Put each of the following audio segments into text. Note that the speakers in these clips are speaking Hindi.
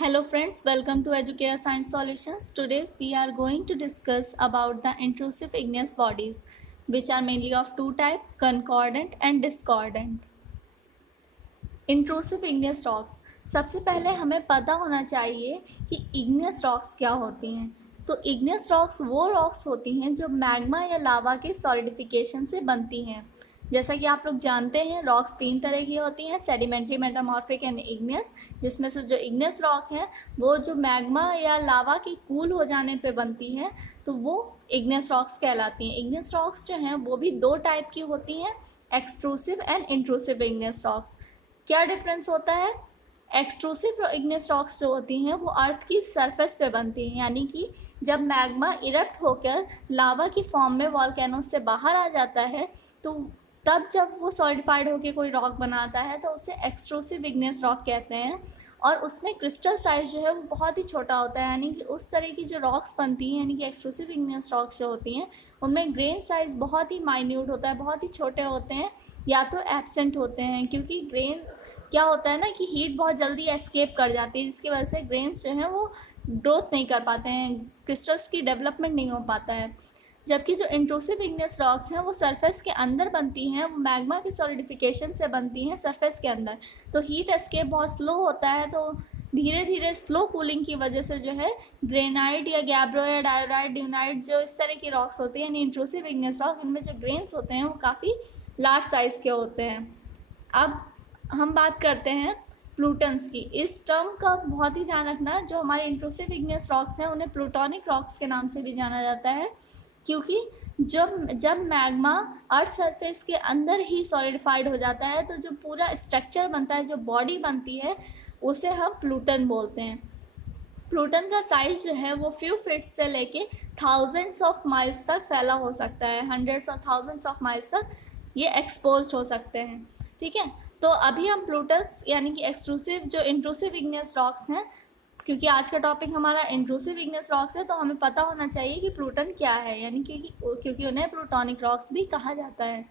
Hello friends, welcome to Educare Science Solutions. Today we are going to discuss about the intrusive igneous bodies, which are mainly of two types, concordant and discordant. Intrusive igneous rocks, सबसे पहले हमें पता होना चाहिए कि इग्नियस रॉक्स क्या होती हैं। तो इग्नियस रॉक्स वो रॉक्स होती हैं जो मैग्मा या लावा के सॉलिडिफिकेशन से बनती हैं। जैसा कि आप लोग जानते हैं, रॉक्स तीन तरह की होती हैं, सेडिमेंट्री, मेटामॉर्फिक एंड इग्नियस। जिसमें से जो इग्नियस रॉक है वो जो मैग्मा या लावा के कूल हो जाने पे बनती हैं, तो वो इग्नियस रॉक्स कहलाती हैं। इग्नियस रॉक्स जो हैं वो भी दो टाइप की होती हैं, extrusive and intrusive igneous rocks. क्या डिफरेंस होता है? एक्सट्रूसिव इग्नियस रॉक्स जो होती हैं वो अर्थ की सरफेस पे बनती हैं, यानी कि जब मैग्मा इरप्ट होकर लावा की फॉर्म में वॉल्केनो से बाहर आ जाता है, तो तब जब वो सॉलिडिफाइड होकर कोई रॉक बनाता है तो उसे एक्सट्रूसिव इग्नियस रॉक कहते हैं। और उसमें क्रिस्टल साइज जो है वो बहुत ही छोटा होता है, यानी कि उस तरह की जो रॉक्स बनती हैं, यानी कि एक्सट्रूसिव इग्नियस रॉक्स जो होती हैं उनमें ग्रेन साइज बहुत ही माइन्यूट होता है, बहुत ही छोटे होते हैं या तो एब्सेंट होते हैं। क्योंकि ग्रेन क्या होता है ना कि हीट बहुत जल्दी एस्केप कर जाती है, जिसकी वजह से ग्रेन्स जो हैं वो ग्रोथ नहीं कर पाते हैं, क्रिस्टल्स की डेवलपमेंट नहीं हो पाता है। जबकि जो इंट्रूसिव इग्नियस रॉक्स हैं वो सरफेस के अंदर बनती हैं, वो मैग्मा के सॉलिडिफिकेशन से बनती हैं सरफेस के अंदर। तो हीट एस्केप बहुत स्लो होता है, तो धीरे धीरे स्लो कूलिंग की वजह से जो है ग्रेनाइट या गैब्रोइड, डायोराइट, ड्यूनाइट, जो इस तरह की रॉक्स होती हैं, यानी इंट्रूसिव इग्नियस रॉक, इनमें जो ग्रेन्स होते हैं वो काफ़ी लार्ज साइज़ के होते हैं। अब हम बात करते हैं प्लूटन्स की। इस टर्म का बहुत ही ध्यान रखना, जो हमारे इंट्रूसिव इग्नियस रॉक्स हैं उन्हें प्लूटोनिक रॉक्स के नाम से भी जाना जाता है, क्योंकि जब मैग्मा अर्थ सरफेस के अंदर ही सॉलिडिफाइड हो जाता है तो जो पूरा स्ट्रक्चर बनता है, जो बॉडी बनती है, उसे हम प्लूटन बोलते हैं। प्लूटन का साइज जो है वो फ्यू फीट से लेके थाउजेंड्स ऑफ माइल्स तक फैला हो सकता है, हंड्रेड्स और थाउजेंड्स ऑफ माइल्स तक ये एक्सपोज हो सकते हैं। ठीक है, तो अभी हम प्लूटन्स यानी कि एक्सट्रूसिव जो इंट्रूसिव इग्नियस रॉक्स हैं, क्योंकि आज का टॉपिक हमारा इंट्रूसिव इग्नियस रॉक्स है, तो हमें पता होना चाहिए कि प्लूटन क्या है, यानी क्योंकि उन्हें प्लूटोनिक रॉक्स भी कहा जाता है।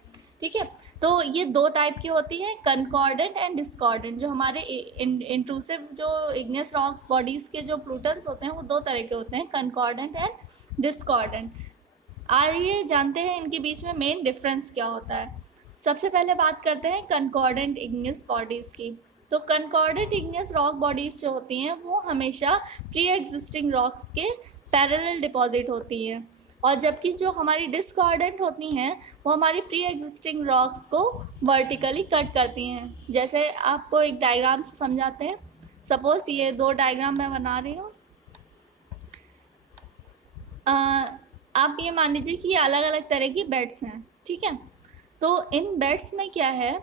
ठीक है, तो ये दो टाइप की होती है, कंकॉर्डेंट एंड डिस्कॉर्डेंट। जो हमारे इंट्रूसिव जो इग्नियस रॉक्स बॉडीज़ के जो प्लूटन्स होते हैं वो दो तरह के होते हैं, कंकॉर्डेंट एंड डिस्कॉर्डेंट। आइए जानते हैं इनके बीच में मेन डिफरेंस क्या होता है। सबसे पहले बात करते हैं कंकॉर्डेंट इग्नियस बॉडीज़ की। तो कंकॉर्डेंट इग्नियस रॉक बॉडीज़ जो होती हैं वो हमेशा प्री एग्जिस्टिंग रॉक्स के पैरेलल डिपॉजिट होती हैं, और जबकि जो हमारी डिस्कॉर्डेंट होती हैं वो हमारी प्री एग्जिस्टिंग रॉक्स को वर्टिकली कट करती हैं। जैसे आपको एक डायग्राम से समझाते हैं। सपोज़ ये दो डायग्राम मैं बना रही हूँ। आप ये मान लीजिए कि ये अलग अलग तरह की बेड्स हैं। ठीक है, तो इन बेड्स में क्या है,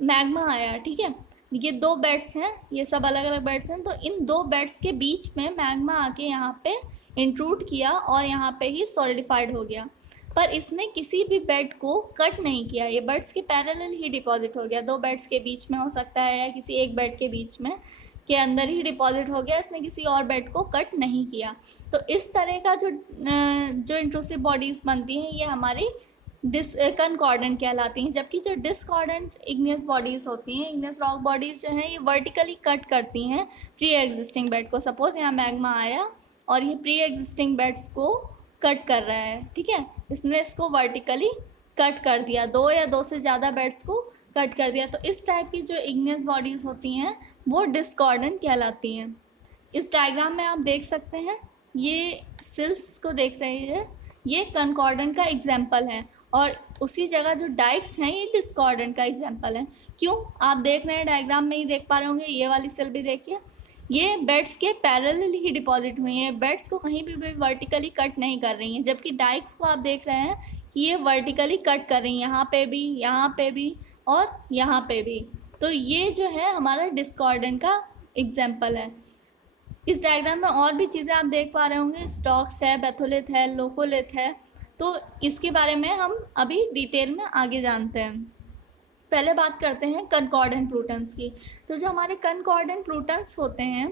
मैग्मा आया। ठीक है, ये दो बेड्स हैं, ये सब अलग अलग बेड्स हैं। तो इन दो बेड्स के बीच में मैग्मा आके यहाँ पे इंट्रूड किया और यहाँ पे ही सॉलिडिफाइड हो गया, पर इसने किसी भी बेड को कट नहीं किया। ये बेड्स के पैरेलल ही डिपॉजिट हो गया, दो बेड्स के बीच में हो सकता है या किसी एक बेड के बीच में के अंदर ही डिपॉजिट हो गया, इसने किसी और बेड को कट नहीं किया। तो इस तरह का जो इंट्रूसिव बॉडीज़ बनती हैं ये हमारी कंकॉर्डेंट कहलाती हैं। जबकि जो डिस्कॉर्डेंट इग्नियस बॉडीज़ होती हैं, इग्नियस रॉक बॉडीज़ जो हैं, ये वर्टिकली कट करती हैं प्री एग्जिस्टिंग बेड को। सपोज़ यहाँ मैग्मा आया और ये प्री एग्जिस्टिंग बेड्स को कट कर रहा है। ठीक है, इसने इसको वर्टिकली कट कर दिया, दो या दो से ज़्यादा बेड्स को कट कर दिया। तो इस टाइप की जो इग्नियस बॉडीज़ होती हैं वो डिस्कॉर्डेंट कहलाती हैं। इस डायग्राम में आप देख सकते हैं, ये सिल्स को देख रहे हैं, ये कंकॉर्डेंट का एग्जाम्पल है, और उसी जगह जो डाइक्स हैं ये डिस्कॉर्डेंट का एग्जाम्पल है। क्यों? आप देख रहे हैं डायग्राम में ही देख पा रहे होंगे, ये वाली सेल भी देखिए, ये बेड्स के पैरेलल ही डिपॉजिट हुई हैं, बेड्स को कहीं भी वर्टिकली कट नहीं कर रही हैं। जबकि डाइक्स को आप देख रहे हैं कि ये वर्टिकली कट कर रही हैं, यहाँ पे भी, यहाँ पे भी और यहाँ पे भी। तो ये जो है हमारा डिस्कॉर्डेंट का एग्जाम्पल है। इस डायग्राम में और भी चीज़ें आप देख पा रहे होंगे, स्टॉक्स है, बैथोलिथ है, लोकोलिथ है। तो इसके बारे में हम अभी डिटेल में आगे जानते हैं। पहले बात करते हैं कंकॉर्डेंट प्लूटन्स की। तो जो हमारे कंकॉर्डेंट प्लूटन्स होते हैं,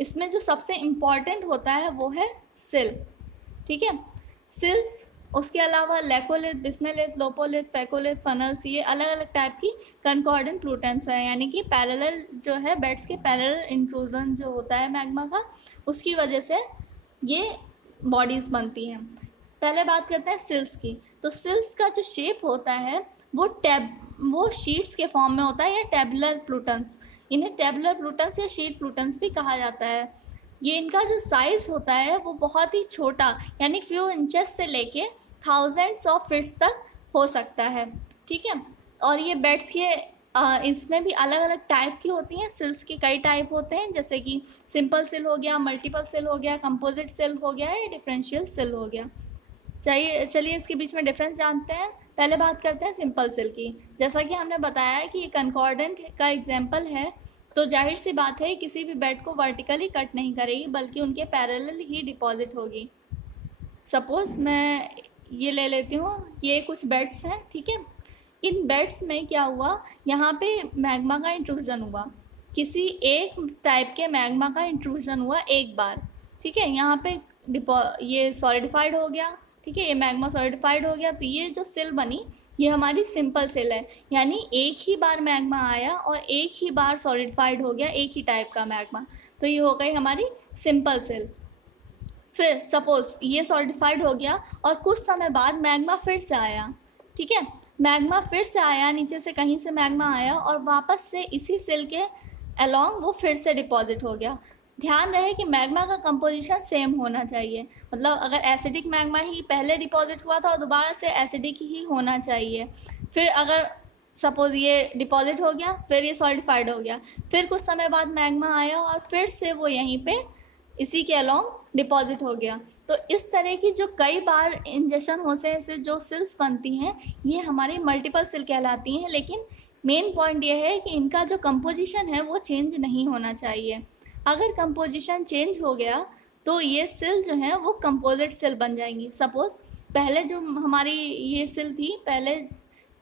इसमें जो सबसे इम्पॉर्टेंट होता है वो है सिल। ठीक है, सिल्स उसके अलावा लेकोलिथ, बिस्मेलिथ, लोपोलिथ, फेकोलिथ, फनल्स, ये अलग अलग टाइप की कंकॉर्डेंट प्लूटेंट्स है, यानी कि पैरेलल जो है बेड्स के पैरेलल इंट्रूजन जो होता है मैग्मा का, उसकी वजह से ये बॉडीज़ बनती हैं। पहले बात करते हैं सिल्स की। तो सिल्स का जो शेप होता है वो शीट्स के फॉर्म में होता है या टेबुलर प्लूटन्स। इन्हें टेबुलर प्लूटन्स या शीट प्लूटन्स भी कहा जाता है। ये इनका जो साइज़ होता है वो बहुत ही छोटा, यानी फ्यू इंचेस से लेके थाउजेंड्स ऑफ फीट्स तक हो सकता है, ठीक है। और ये बेड्स के इसमें भी अलग अलग टाइप की होती हैं। सिल्स के कई टाइप होते हैं, जैसे कि सिंपल सिल हो गया, मल्टीपल सिल हो गया, कंपोजिट सिल हो गया या डिफरेंशियल सिल हो गया। चलिए इसके बीच में डिफरेंस जानते हैं। पहले बात करते हैं सिंपल सिल की। जैसा कि हमने बताया है कि ये कंकॉर्डेंट का एग्जाम्पल है, तो जाहिर सी बात है किसी भी बेड को वर्टिकली कट नहीं करेगी बल्कि उनके पैरेलल ही डिपॉजिट होगी। सपोज़ मैं ये ले लेती हूँ, ये कुछ बेड्स हैं, ठीक है। इन बेड्स में क्या हुआ, यहाँ पे मैग्मा का इंट्रूजन हुआ, किसी एक टाइप के मैग्मा का इंट्रूजन हुआ एक बार, ठीक है। यहाँ पे ये सॉलिडिफाइड हो गया, ठीक है, ये मैग्मा सॉलिडिफाइड हो गया। तो ये जो सेल बनी ये हमारी सिंपल सेल है, यानी एक ही बार मैग्मा आया और एक ही बार सॉलिडिफाइड हो गया एक ही टाइप का मैग्मा, तो ये हो गई हमारी सिंपल सेल। फिर सपोज ये सॉलिडिफाइड हो गया और कुछ समय बाद मैग्मा फिर से आया, ठीक है। मैग्मा फिर से आया, नीचे से कहीं से मैग्मा आया और वापस से इसी सेल के अलोंग वो फिर से डिपॉजिट हो गया। ध्यान रहे कि मैग्मा का कंपोजिशन सेम होना चाहिए, मतलब अगर एसिडिक मैग्मा ही पहले डिपॉजिट हुआ था और दोबारा से एसिडिक ही होना चाहिए। फिर अगर सपोज़ ये डिपॉजिट हो गया, फिर ये सॉलिडिफाइड हो गया, फिर कुछ समय बाद मैग्मा आया और फिर से वो यहीं पे इसी के अलोंग डिपॉजिट हो गया। तो इस तरह की जो कई बार इंजेक्शन होने से जो सिल्स बनती हैं ये हमारी मल्टीपल सिल कहलाती हैं, लेकिन मेन पॉइंट ये है कि इनका जो कंपोजिशन है वो चेंज नहीं होना चाहिए। अगर कंपोजिशन चेंज हो गया तो ये सेल जो है वो कंपोजिट सेल बन जाएंगी। सपोज़ पहले जो हमारी ये सेल थी, पहले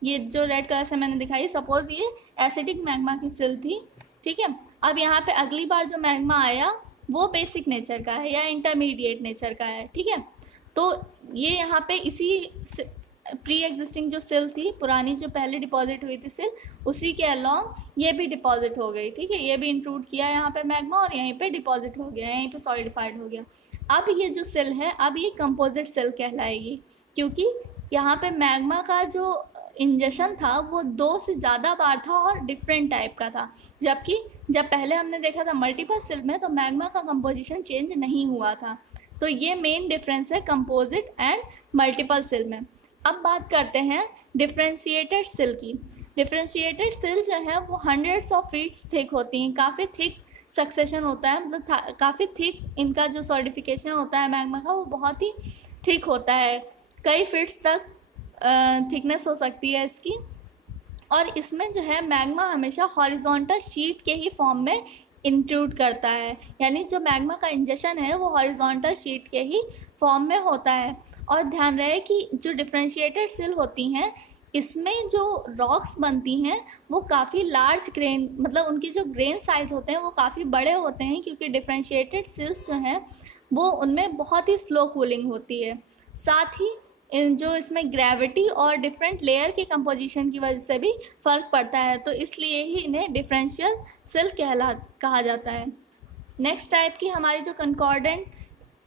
ये जो रेड कलर से मैंने दिखाई, सपोज़ ये एसिडिक मैग्मा की सेल थी, ठीक है। अब यहाँ पे अगली बार जो मैग्मा आया वो बेसिक नेचर का है या इंटरमीडिएट नेचर का है, ठीक है। तो ये यहाँ पे इसी प्री एग्जिस्टिंग जो सेल थी, पुरानी जो पहले डिपॉजिट हुई थी सेल, उसी के अलोंग ये भी डिपॉजिट हो गई, ठीक है। ये भी इंक्लूड किया यहाँ पे मैग्मा और यहीं पे डिपॉजिट हो गया, यहीं पे सॉलिडिफाइड हो गया। अब ये जो सेल है अब ये कंपोजिट सेल कहलाएगी, क्योंकि यहाँ पे मैग्मा का जो इंजेक्शन था वो 2 से ज़्यादा बार था और डिफरेंट टाइप का था, जबकि जब पहले हमने देखा था मल्टीपल सेल में तो मैग्मा का कंपोजिशन चेंज नहीं हुआ था। तो ये मेन डिफरेंस है कंपोजिट एंड मल्टीपल सेल में। अब बात करते हैं डिफ्रेंशिएटेड सेल की। डिफ्रेंशिएटेड सेल जो है वो हंड्रेड्स ऑफ फीट्स थिक होती हैं, काफ़ी थिक सक्सेशन होता है, मतलब काफ़ी थिक इनका जो सॉलिडिफिकेशन होता है मैग्मा का वो बहुत ही थिक होता है, कई फीट्स तक थिकनेस हो सकती है इसकी। और इसमें जो है मैग्मा हमेशा हॉरिजॉन्टल शीट के ही फॉर्म में इंक्लूड करता है, यानी जो मैग्मा का इंजेक्शन है वो हॉरिजॉन्टल शीट के ही फॉर्म में होता है। और ध्यान रहे कि जो डिफ्रेंशिएटेड सेल होती हैं इसमें जो रॉक्स बनती हैं वो काफ़ी लार्ज ग्रेन, मतलब उनके जो ग्रेन साइज होते हैं वो काफ़ी बड़े होते हैं, क्योंकि डिफ्रेंशिएटेड सेल्स जो हैं वो उनमें बहुत ही स्लो कूलिंग होती है। साथ ही जो इसमें ग्रेविटी और डिफरेंट लेयर के कंपोजिशन की वजह से भी फ़र्क पड़ता है, तो इसलिए ही इन्हें डिफरेंशियल सेल कहा जाता है। नेक्स्ट टाइप की हमारी जो कंकॉर्डेंट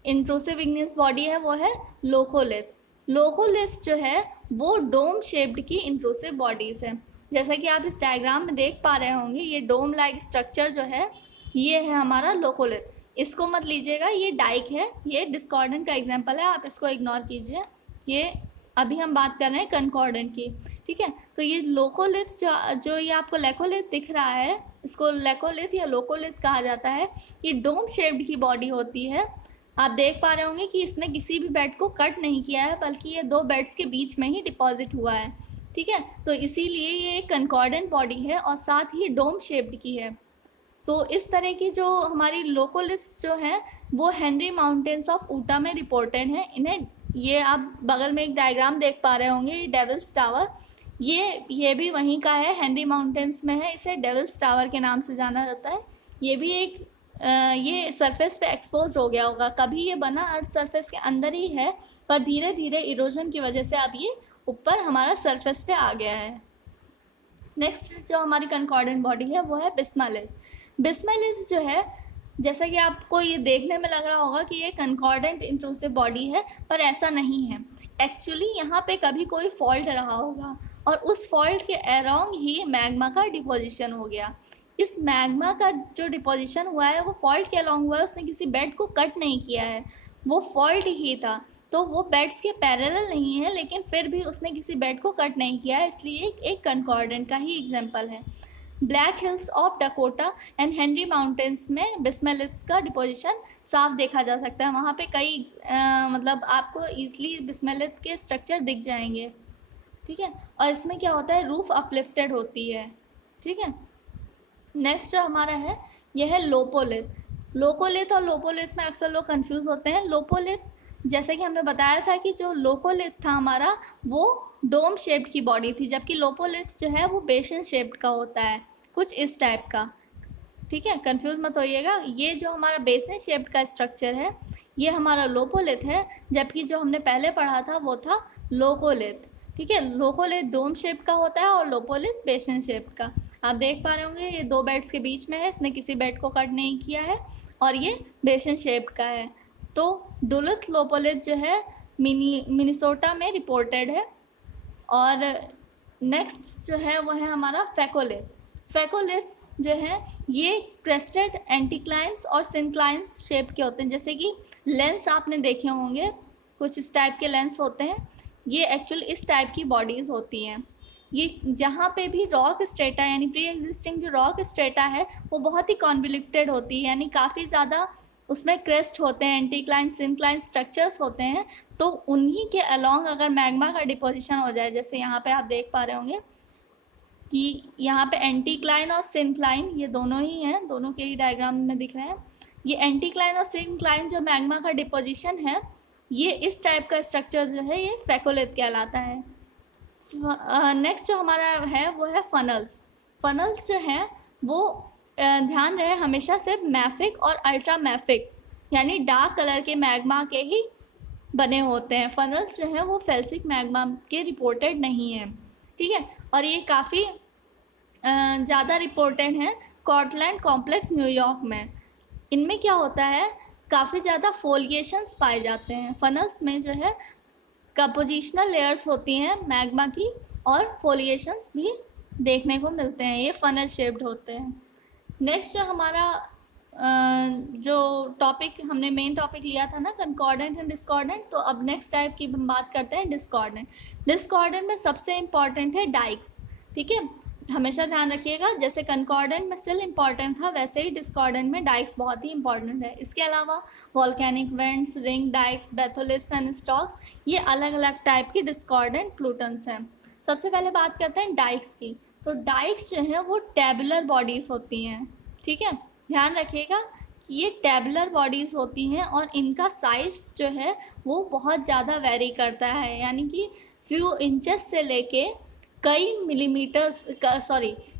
इंट्रूसिव इग्नियस बॉडी है वो है लोकोलिथ। लोकोलिथ जो है वो डोम शेप्ड की इंट्रूसिव बॉडीज़ है। जैसा कि आप इस डायग्राम में देख पा रहे होंगे, ये डोम लाइक स्ट्रक्चर जो है ये है हमारा लोकोलिथ। इसको मत लीजिएगा, ये डाइक है, ये डिस्कॉर्डेंट का एग्जाम्पल है, आप इसको इग्नोर कीजिए। ये अभी हम बात कर रहे हैं कंकॉर्डेंट की, ठीक है। तो ये लोकोलिथ जो ये आपको लेकोलिथ दिख रहा है, इसको लेकोलिथ या लोकोलिथ कहा जाता है। ये डोम शेप्ड की बॉडी होती है। आप देख पा रहे होंगे कि इसने किसी भी बेड को कट नहीं किया है, बल्कि ये 2 बेड्स के बीच में ही डिपॉजिट हुआ है, ठीक है। तो इसीलिए ये एक कंकॉर्डेंट बॉडी है और साथ ही डोम शेप्ड की है। तो इस तरह की जो हमारी लोकोलिथ्स जो हैं वो हेनरी माउंटेन्स ऑफ ऊटा में रिपोर्टेड हैं। इन्हें ये आप बगल में एक डायग्राम देख पा रहे होंगे, ये डेविल्स टावर, ये भी वहीं का है, हेनरी माउंटेन्स में है, इसे डेविल्स टावर के नाम से जाना जाता है। ये भी एक ये सरफेस पे एक्सपोज हो गया होगा, कभी ये बना अर्थ सरफेस के अंदर ही है, पर धीरे धीरे इरोजन की वजह से अब ये ऊपर हमारा सरफेस पे आ गया है। नेक्स्ट जो हमारी कंकॉर्डेंट बॉडी है वो है बिस्मैलिथ। बिस्मैलिथ जो है, जैसा कि आपको ये देखने में लग रहा होगा कि ये कंकॉर्डेंट इंट्रूसिव बॉडी है, पर ऐसा नहीं है। एक्चुअली यहाँ पे कभी कोई फॉल्ट रहा होगा और उस फॉल्ट के अराउंड ही मैग्मा का डिपोजिशन हो गया। इस मैग्मा का जो डिपोजिशन हुआ है वो फॉल्ट के अलॉन्ग हुआ है, उसने किसी बेड को कट नहीं किया है, वो फॉल्ट ही था। तो वो बेड्स के पैरेलल नहीं है, लेकिन फिर भी उसने किसी बेड को कट नहीं किया है, इसलिए एक कंकॉर्डेंट का ही एग्जांपल है। Black hills of Dakota and Henry mountains में बिस्मैलिथ्स का डिपोजिशन साफ देखा जा सकता है। वहाँ पे कई मतलब आपको ईजिली बिस्मैलिथ के स्ट्रक्चर दिख जाएंगे, ठीक है। और इसमें क्या होता है, रूफ अपलिफ्टेड होती है, ठीक है। नेक्स्ट जो हमारा है यह है लोपोलिथ। लोकोलिथ और लोपोलिथ में अक्सर लोग कंफ्यूज होते हैं। लोपोलिथ, जैसे कि हमने बताया था कि जो लोकोलिथ था हमारा वो डोम शेप्ड की बॉडी थी, जबकि लोपोलिथ जो है वो बेसन शेप्ड का होता है, कुछ इस टाइप का, ठीक है। कंफ्यूज मत होइएगा। ये जो हमारा बेसन शेप्ड का स्ट्रक्चर है ये हमारा लोपोलिथ है, जबकि जो हमने पहले पढ़ा था वो था लोकोलिथ, ठीक है। लोकोलिथ डोम शेप का होता है और लोपोलिथ बेसन शेप का। आप देख पा रहे होंगे ये दो बेड्स के बीच में है, इसने किसी बेड को कट नहीं किया है और ये बेसन शेप का है। तो डुलुथ लोपोलिथ जो है मिनीसोटा में रिपोर्टेड है। और नेक्स्ट जो है वो है हमारा फैकोलिथ। फैकोलिथ्स जो है ये क्रेस्टेड एंटीक्लाइंस और सिंक्लाइंस शेप के होते हैं, जैसे कि लेंस आपने देखे होंगे, कुछ इस टाइप के लेंस होते हैं, ये एक्चुअली इस टाइप की बॉडीज़ होती हैं। ये जहाँ पे भी रॉक स्ट्रेटा यानी प्री एग्जिस्टिंग जो रॉक स्ट्रेटा है वो बहुत ही कॉन्वोल्यूटेड होती है, यानी काफ़ी ज़्यादा उसमें क्रेस्ट होते हैं, एंटीक्लाइन सिंक्लाइन स्ट्रक्चर्स होते हैं। तो उन्हीं के अलॉन्ग अगर मैग्मा का डिपोजिशन हो जाए, जैसे यहाँ पे आप देख पा रहे होंगे कि यहाँ पे एंटीक्लाइन और सिंक्लाइन ये दोनों ही हैं, दोनों के ही डायग्राम में दिख रहे हैं। ये एंटीक्लाइन और सिंक्लाइन जो मैग्मा का डिपोजिशन है, ये इस टाइप का स्ट्रक्चर जो है ये फैकोलिथ कहलाता है। नेक्स्ट जो हमारा है वो है फनल्स। फनल्स जो है वो ध्यान रहे हमेशा सिर्फ मैफिक और अल्ट्रा मैफिक यानी डार्क कलर के मैग्मा के ही बने होते हैं। फनल्स जो है वो फेल्सिक मैग्मा के रिपोर्टेड नहीं है, ठीक है। और ये काफ़ी ज़्यादा रिपोर्टेड हैं कॉर्टलैंड कॉम्प्लेक्स न्यूयॉर्क में। इनमें क्या होता है, काफ़ी ज़्यादा फोलिएशंस पाए जाते हैं। फनल्स में जो है कंपोजिशनल लेयर्स होती हैं मैग्मा की और फोलिएशंस भी देखने को मिलते हैं, ये फनल शेप्ड होते हैं। नेक्स्ट जो हमारा जो टॉपिक हमने मेन टॉपिक लिया था ना कंकॉर्डेंट एंड डिस्कॉर्डेंट, तो अब नेक्स्ट टाइप की हम बात करते हैं डिस्कॉर्डेंट। डिस्कॉर्डेंट में सबसे इम्पॉर्टेंट है डाइक्स, ठीक है। हमेशा ध्यान रखिएगा, जैसे कंकॉर्डेंट में सिल इम्पॉर्टेंट था वैसे ही डिस्कॉर्डेंट में डाइक्स बहुत ही इंपॉर्टेंट है। इसके अलावा volcanic vents, ring dykes, batholiths and stocks, ये अलग अलग टाइप की डिस्कॉर्डेंट प्लूटन्स हैं। सबसे पहले बात करते हैं डाइक्स की। तो डाइक्स जो है वो टेबुलर बॉडीज़ होती हैं, ठीक है। ध्यान रखिएगा कि ये टेबुलर बॉडीज़ होती हैं और इनका साइज़ जो है वो बहुत ज़्यादा वेरी करता है, यानी कि फ्यू इंचेस से लेके कई मिलीमीटर्स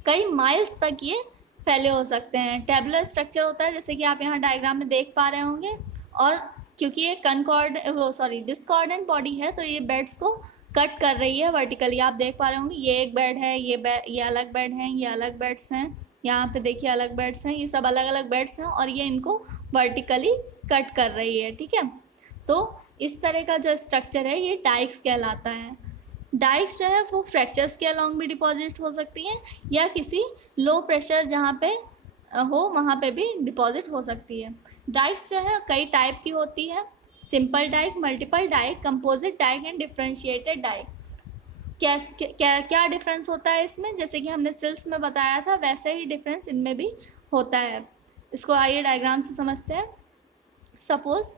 कई माइल्स तक ये फैले हो सकते हैं। टेबुलर स्ट्रक्चर होता है जैसे कि आप यहाँ डायग्राम में देख पा रहे होंगे। और क्योंकि ये डिस्कॉर्डेंट बॉडी है तो ये बेड्स को कट कर रही है वर्टिकली। आप देख पा रहे होंगे ये एक बेड है, ये अलग बेड है, ये अलग बेड्स हैं, यहाँ पे देखिए अलग बेड्स हैं, ये सब अलग अलग बेड्स हैं और ये इनको वर्टिकली कट कर रही है, ठीक है। तो इस तरह का जो स्ट्रक्चर है ये डाइक्स कहलाता है। डाइक्स जो है वो फ्रैक्चर्स के अलॉन्ग भी डिपॉजिट हो सकती हैं या किसी लो प्रेशर जहाँ पे हो वहाँ पे भी डिपॉजिट हो सकती है। डाइक्स जो है कई टाइप की होती है, simple dyke, multiple dyke, composite dyke and differentiated dyke. क्या डिफरेंस होता है इसमें, जैसे कि हमने सिल्स में बताया था वैसे ही डिफरेंस इनमें भी होता है। इसको आइए डायग्राम से समझते हैं। सपोज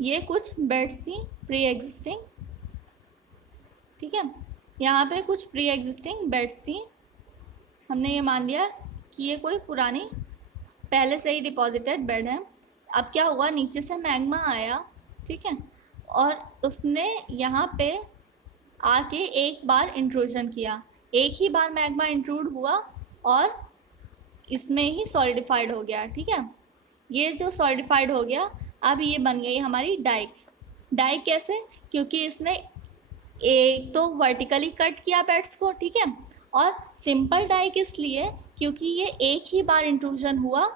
ये कुछ बेड्स थी प्री एग्जिस्टिंग, ठीक है। यहाँ पे कुछ प्री एग्जिस्टिंग बेड्स थी, हमने ये मान लिया कि ये कोई पुरानी पहले से ही डिपॉजिटेड बेड है। अब क्या हुआ, नीचे से मैग्मा आया, ठीक है, और उसने यहाँ पे आके एक बार इंट्रूजन किया, एक ही बार मैग्मा इंट्रूड हुआ और इसमें ही सॉलिडिफाइड हो गया, ठीक है। ये जो सॉलिडिफाइड हो गया, अब ये बन गई हमारी डाइक। डाइक कैसे? क्योंकि इसने एक तो वर्टिकली कट किया बेड्स को, ठीक है, और सिंपल डाइक इसलिए क्योंकि ये एक ही बार इंट्रूजन हुआ,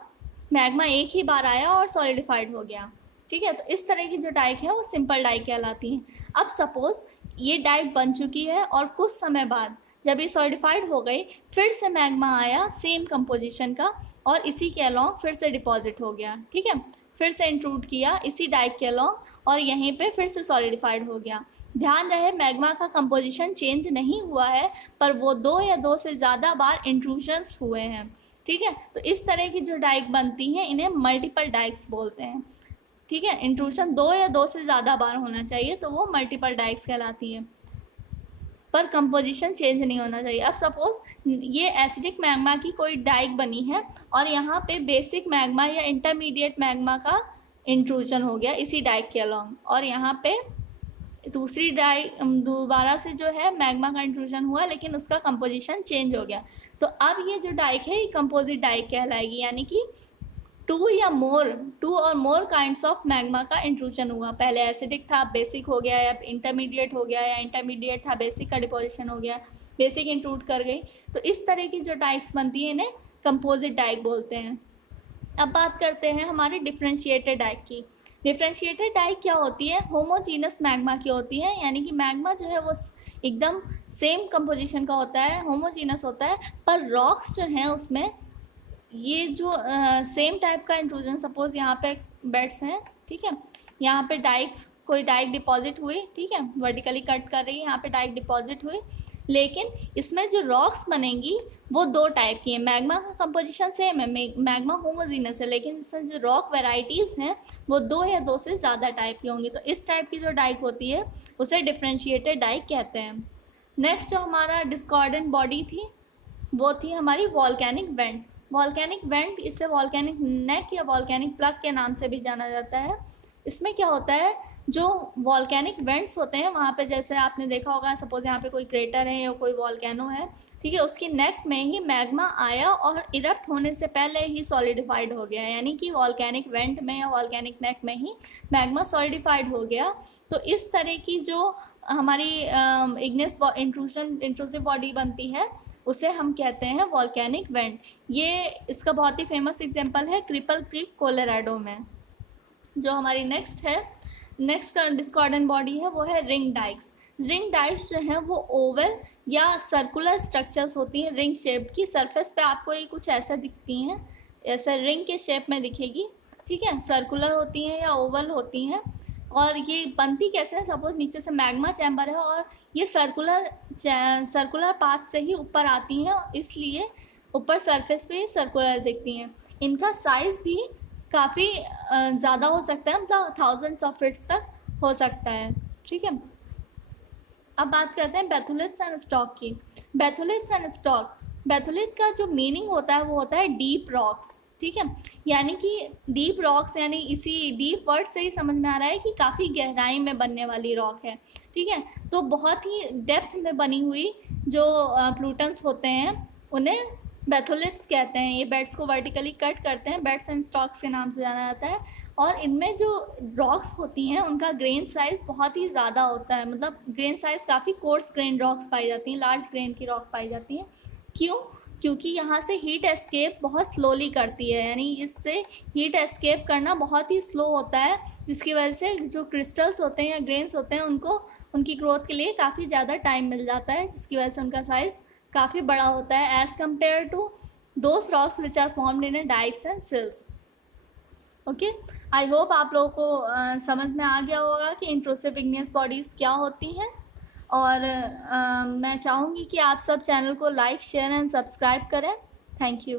मैग्मा एक ही बार आया और सॉलिडिफाइड हो गया, ठीक है। तो इस तरह की जो डाइक है वो सिंपल डाइक कहलाती हैं। अब सपोज ये डाइक बन चुकी है और कुछ समय बाद जब ये सॉलिडिफाइड हो गई, फिर से मैग्मा आया सेम कंपोजिशन का और इसी के अलॉन्ग फिर से डिपॉजिट हो गया, ठीक है, फिर से इंट्रूड किया इसी डाइक के अलॉन्ग और यहीं पे फिर से सॉलिडिफाइड हो गया। ध्यान रहे मैग्मा का कंपोजिशन चेंज नहीं हुआ है, पर वो 2 या 2 से ज़्यादा बार इंट्रूजन्स हुए हैं, ठीक है। तो इस तरह की जो डाइक बनती हैं इन्हें मल्टीपल डाइक्स बोलते हैं, ठीक है। इंट्रूजन 2 या 2 से ज़्यादा बार होना चाहिए तो वो मल्टीपल डाइक्स कहलाती है, पर कंपोजिशन चेंज नहीं होना चाहिए। अब सपोज ये एसिडिक मैग्मा की कोई डाइक बनी है और यहाँ पे बेसिक मैग्मा या इंटरमीडिएट मैग्मा का इंट्रूजन हो गया इसी डाइक के अलॉन्ग, और यहाँ पे दूसरी डाइक दोबारा से जो है मैग्मा का इंट्रूजन हुआ लेकिन उसका कंपोजिशन चेंज हो गया। तो अब ये जो डाइक है ये कंपोजिट डाइक कहलाएगी, यानी कि टू और मोर काइंड्स ऑफ मैग्मा का इंट्रूजन हुआ। पहले एसिडिक था, बेसिक हो गया, या इंटरमीडिएट हो गया, या इंटरमीडिएट था, बेसिक का डिपोजिशन हो गया, बेसिक इंट्रूड कर गई। तो इस तरह की जो डाइक्स बनती हैं इन्हें कंपोजिट डाइक बोलते हैं। अब बात करते हैं हमारी डिफ्रेंशिएटेड डाइक की। डिफ्रेंशिएटेड डाइक क्या होती है? होमोजीनस मैग्मा की होती है, यानी कि मैग्मा जो है वो एकदम सेम कंपोजिशन का होता है, होमोजीनस होता है, पर रॉक्स जो हैं उसमें ये जो सेम टाइप का इंट्रूजन, सपोज यहाँ पे बेड्स हैं, ठीक है, यहाँ पे कोई डाइक डिपॉजिट हुई, ठीक है, वर्टिकली कट कर रही है, यहाँ पे डाइक डिपॉजिट हुई, लेकिन इसमें जो रॉक्स बनेंगी वो 2 टाइप की हैं। मैग्मा का कंपोजिशन सेम है, मैग्मा होमोजीनस है, लेकिन इसमें जो रॉक वेराइटीज़ हैं वो 2 या 2 से ज़्यादा टाइप की होंगी। तो इस टाइप की जो डाइक होती है उसे डिफ्रेंशिएटेड डाइक कहते हैं। नेक्स्ट जो हमारा डिस्कॉर्डेंट बॉडी थी वो थी हमारी वॉल्केनिक वेंट। वॉल्केनिक वेंट, इसे वॉल्केनिक नेक या वॉल्केनिक प्लग के नाम से भी जाना जाता है। इसमें क्या होता है, जो वॉल्केनिक वेंट्स होते हैं वहाँ पे, जैसे आपने देखा होगा, सपोज यहाँ पे कोई क्रेटर है या कोई वॉल्केनो है, ठीक है, उसकी नेक में ही मैग्मा आया और इरप्ट होने से पहले ही सॉलिडिफाइड हो गया, यानी कि वॉल्केनिक वेंट में या वॉल्केनिक नेक में ही मैग्मा सॉलिडिफाइड हो गया। तो इस तरह की जो हमारी इग्नियस इंट्रूसिव बॉडी बनती है उसे हम कहते हैं वॉल्केनिक वेंट। ये इसका बहुत ही फेमस एग्जांपल है क्रिपल क्रीक कोलोराडो में। जो हमारी नेक्स्ट डिस्कॉर्डेंट बॉडी है वो है रिंग डाइक्स। रिंग डाइक्स जो हैं वो ओवल या सर्कुलर स्ट्रक्चर्स होती हैं, रिंग शेप की। सरफेस पे आपको ये कुछ ऐसा दिखती हैं, ऐसा रिंग के शेप में दिखेगी, ठीक है, सर्कुलर होती हैं या ओवल होती हैं। और ये बनती कैसे है, सपोज नीचे से मैग्मा चैम्बर है और ये सर्कुलर पाथ से ही ऊपर आती हैं, इसलिए ऊपर सरफेस पे सर्कुलर दिखती हैं। इनका साइज़ भी काफ़ी ज़्यादा हो सकता है, मतलब थाउजेंड्स ऑफ फीट्स तक हो सकता है, ठीक है। अब बात करते हैं बेथोलिथ्स एंड स्टॉक की। बेथोलिथ्स एंड स्टॉक, बेथोलिथ का जो मीनिंग होता है वो होता है डीप रॉक्स, ठीक है, यानी कि डीप रॉक्स, यानी इसी डीप वर्ड से ही समझ में आ रहा है कि काफ़ी गहराई में बनने वाली रॉक है, ठीक है। तो बहुत ही डेप्थ में बनी हुई जो प्लूटन्स होते हैं उन्हें बेथोलिथ्स कहते हैं। ये बेड्स को वर्टिकली कट करते हैं, बेड्स एंड स्टॉक्स के नाम से जाना जाता है। और इनमें जो रॉक्स होती हैं उनका ग्रेन साइज़ बहुत ही ज़्यादा होता है, मतलब ग्रेन साइज़ काफ़ी कोर्स ग्रेन रॉक्स पाई जाती हैं, लार्ज ग्रेन की रॉक पाई जाती हैं। क्यों? क्योंकि यहाँ से हीट एस्केप बहुत स्लोली करती है, यानी इससे हीट एस्केप करना बहुत ही स्लो होता है, जिसकी वजह से जो क्रिस्टल्स होते हैं या ग्रेन्स होते हैं उनको उनकी ग्रोथ के लिए काफ़ी ज़्यादा टाइम मिल जाता है, जिसकी वजह से उनका साइज़ काफ़ी बड़ा होता है as compare to those rocks which are formed in dykes and sills. Okay, I hope आप लोगों को समझ में आ गया होगा कि इंट्रूसिव इग्नियस बॉडीज़ क्या होती हैं। और मैं चाहूँगी कि आप सब चैनल को लाइक, शेयर एंड सब्सक्राइब करें। Thank you.